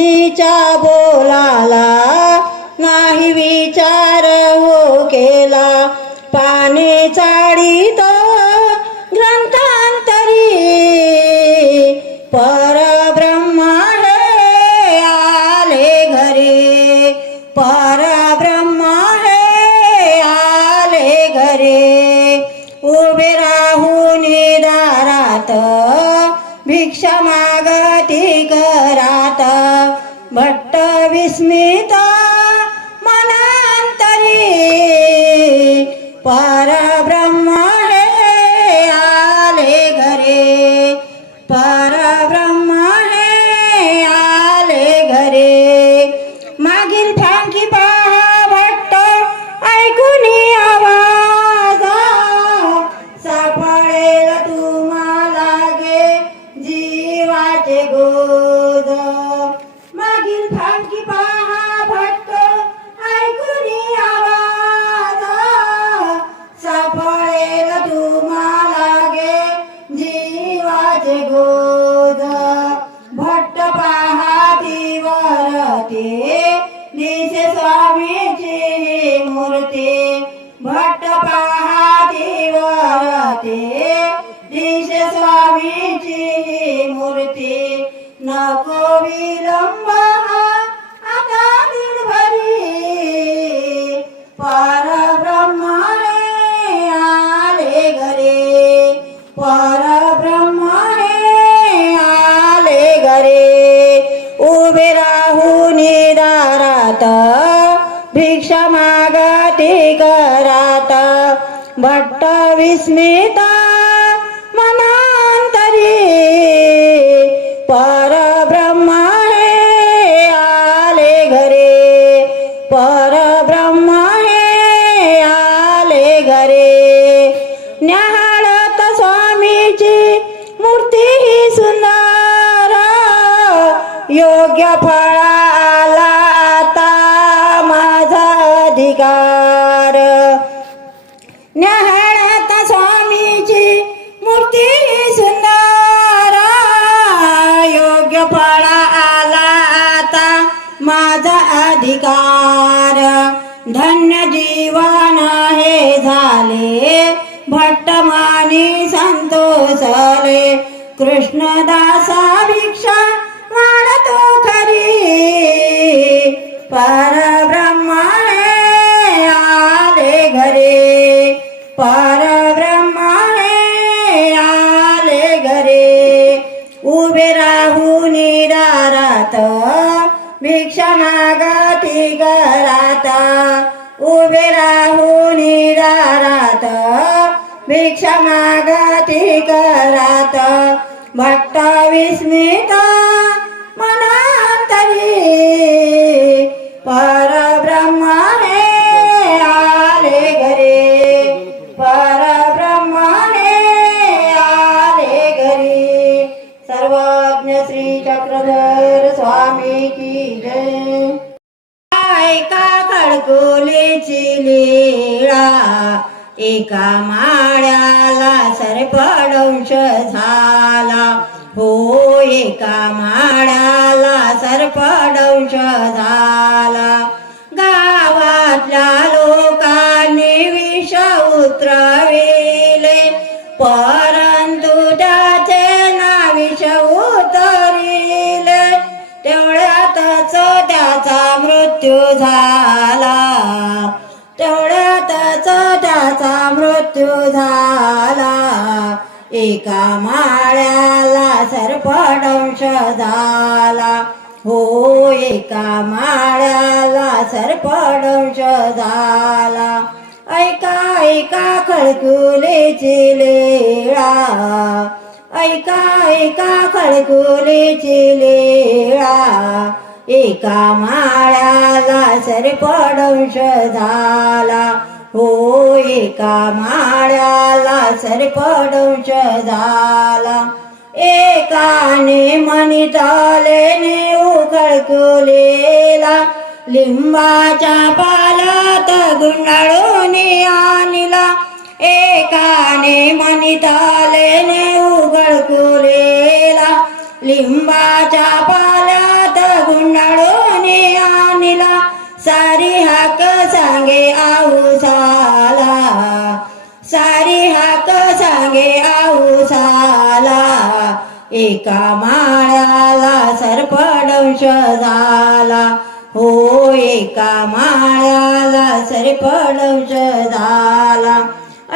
तिच्या बोलाला नाही विचार हो केला. पाने चाळीत ग्रंथांतरी परब्रह्म हे आले घरी. परब्रह्म हे आले घरी. उभे राहून दारात भिक्षा मागती करात भट्ट विस्मिता मनांतरी पारा दारात भिक्षा मागती करात. भट्ट विस्मित मनांतरी परब्रह्म हे आले घरे. परब्रह्म हे आले घरे. न्याहाळत स्वामीची मूर्ती ही सुंदर योग्य फळा मानी संतोषले कृष्णदासा भिक्षा वाढतो खरी. परब्रह्म आले घरे. परब्रह्म हे आले घरे. उभे राहू निरारात भिक्षा मागा भिक्षा मागती करात भक्त विस्मित मनांतरी. परब्रह्म हे आले घरे. परब्रह्म हे आले घरी. सर्वज्ञ श्री चक्रधर स्वामी की जय. ऐका खडकोलीची लीळा. एका माळ्याला सरपडंश झाला. हो एका माळ्याला सरपडंश झाला. गावातल्या लोकांनी विष उतरविले. परंतु त्याचे ना विष उतरिले. तेवढ्यातच त्याचा मृत्यू झाला. त्याचा मृत्यू झाला. एका माळ्याला सर्पदंश झाला. हो एका माळ्याला सर्पदंश झाला. ऐका ऐका खळकुलीची लेळा. ऐका ऐका खळकुलीची लेळा. एका माळ्याला सर्पदंश झाला. हो एका माळ्याला सर्पदंश झाला एकाने मनितालेने उखळकुलेला लिंबाच्या पालात गुंडाळून आणला. एकाने मनितालेने उघडकुलेला लिंबाच्या पाल्यात गुंड सांगे आऊसाला. सारी हाक सांगे आऊसाला. एका माळ्याला सर्पदंश झाला. हो एका माळ्याला सर्पदंश झाला.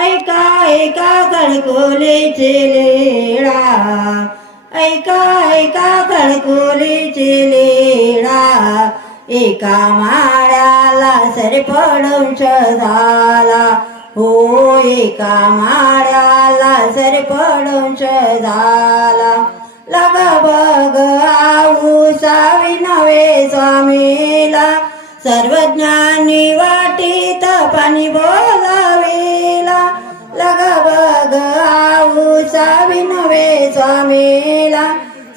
ऐका ऐका कणकोलीचे लेडा ऐका ऐका कणकोलीचे लेडा एका माळ्याला सरपडून झाला. हो एका माळ्याला सरपडून झाला. लग बग आऊ सावी नवे स्वामीला. सर्वज्ञानी वाटीत पाणी बोलावेला. लग बग आऊ सावी नवे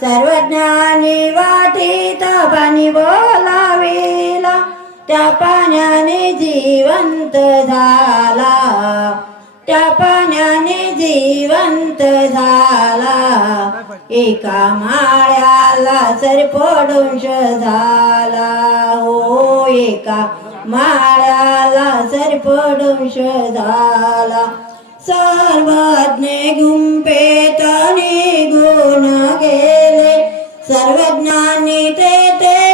सर्वज्ञानी वाटीत पाणी बोलावेला. त्या पाण्याने जिवंत झाला. त्या पाण्याने जिवंत झाला. एका माळ्याला सर्पदंश झाला. हो एका माळ्याला सर्पदंश झाला. सर्वज्ञ गुंपे तने गुण गेले. सर्वज्ञानी ते ते